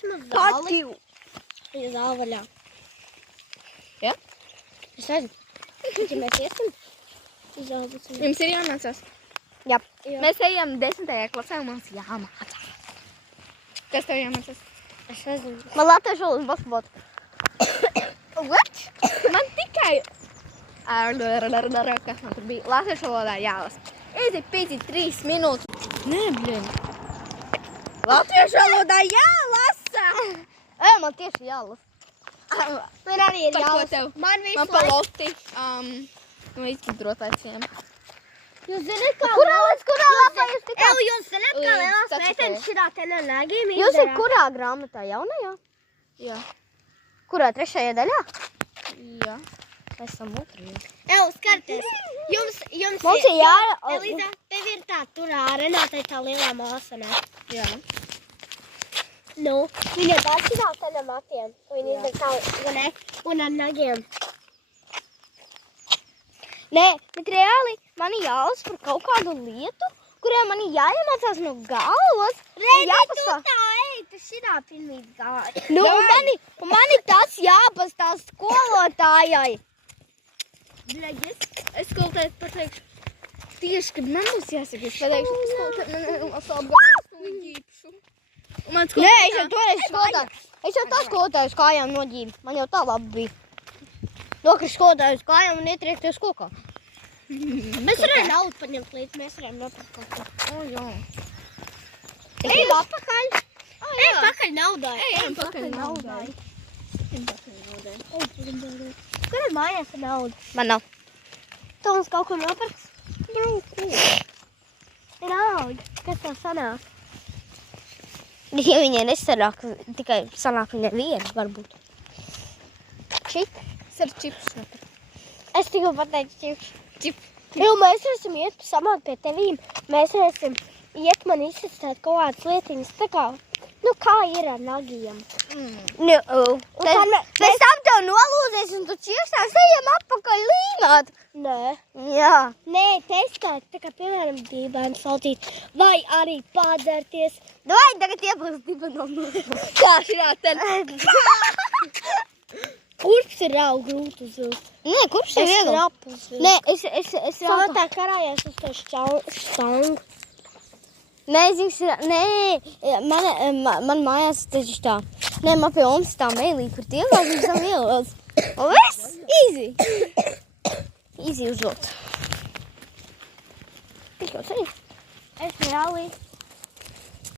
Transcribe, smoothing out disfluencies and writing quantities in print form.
iesim uz zāli. Ja zāli vaļā. Ja? Es redzu. Ja mēs iesim uz zāli. Jums ir jāmācās? Jā. Mēs ejam 10. klasē un mums jāmācās. Kas tev jāmācās? Es nezinu. Man latviešu valodas basketbols. What? Man tikai... Kas man tur bija? Latviešu valodā jālasa. Easy peasy 3 minūtes. Nē, blin. Latviešu valodā jālasa! Man tieši jālasa. Man arī ir Par ko jālasa. tev? Man visu Man pa laiku. loti no izgudrotāciem. Jūs zināt, kā Kurā lapā jūs tikāt? Jūs zināt, kā Līdz lielās 4. meitenes šitā te no nagiem Jūs ir kurā grāmatā? Jaunajā? Jā. Kurā 3. daļā? Jā. Mēs esam 2. Skaties. Jums Mums ir jāra... Elīza, tev ir tā turā Renātai tā lielā māsa, ne? Jā. Nu, viņa tā šitā te no matiem. Viņa ir tā, ne? Un ar nagiem. Nē, bet reāli man ir jālasa par kaut kādu lietu, kurā man ir jāiemācās no galvas. Reni, tu tā ej, tu šitā pirmīt gāji. Nu, un man ir tas jāpastāv skolotājai. Es skolotājai pateikšu. Tieši, kad man būs jāsaka, es pateikšu, ka skolotājai man apgājas un ģīpšu. Un man Nē, es jau toreiz skolotāju. Es jau tā skolotāju uz kājām noģību. Man jau tā labi bija. Nokrist skolotāju uz kājām un ietriekties kokā. Mēs varējām naudu paņemt līdz, mēs varējām nopirkt kaut ko. O, jā. Ejam apakaļ. Ejam pakaļ naudai. Ejam pakaļ naudai. Kur ir mājās ar naudu? Man nav. Tu mums kaut ko nopirks? Ir nauda. Kas tev sanāk? Ja viņai nesarāk, tikai sanāk viņai viena, varbūt. Šit? Es ar čipus nopirku. Es tikko pateicu čips. Čip. Jo mēs varēsim iet samāt pie tevīm. Mēs varēsim iet man izsistēt kaut kādas lietiņas. Tā kā, nu kā ir ar nagiem. Nu, pēc tam tev nolūzies un tu čiekstās ejam atpakaļ līmāt. Nē. Jā. Nē, testēt, tā kā piemēram dībēnu saltīt. Vai arī padzerties. Vai tagad ieplaks dibenam no. Kā šitā ten? Kurps ir rau grūti uzvilkt? Nē, kurš ir viegli? rapus vilku. Nē, es Savā tā karājās uz to štangu. Nē, zins ir, nē, man mājās taču tā. Nē, man pie mums tā mēlī, kur tie vēl uz tam ielas. Un viss, easy. Easy uzvilkt. Tikko ceļ. Es reāli